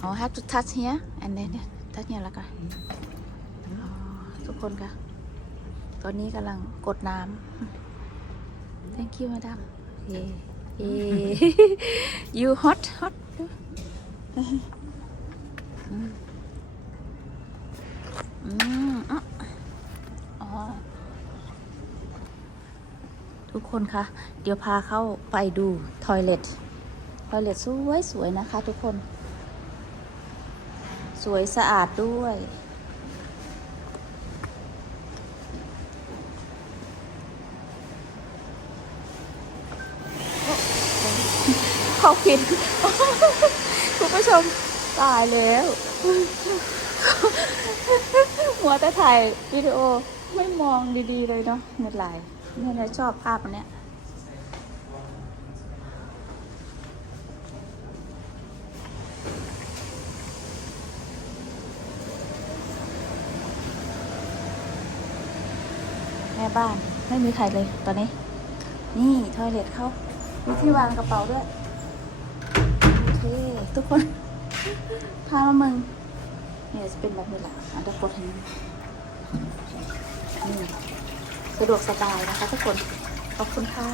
อ๋อ have to touch here and then touch here แล้วก็อ๋อทุกคนค่ะ ตอนนี้กำลังกดน้ำ thank you madam เย่เย่ you hot hot อืมอืมอะอ๋อทุกคนคะ เดี๋ยวพาเข้าไปดูทอยเล็ตทอยเล็ตสวยสวยๆนะคะทุกคน สวยสะอาดด้วย เขาผิด คุณผู้ชมตายแล้วหัวแต่ถ่ายวิดีโอไม่มองดีๆเลยเนาะเม็ดลายเนี่ยชอบภาพอันเนี้ย แม่บ้านไม่มีใครเลยตอนนี้ นี่ทอยเล็ตเขามีที่วางกระเป๋าด้วย โอเค ทุกคน พามามึงเนี่ยจะเป็นแบบนี้แหละอันจะกดให้งนี่สะดวกสบายนะคะทุกคน ขอบคุณค่ะ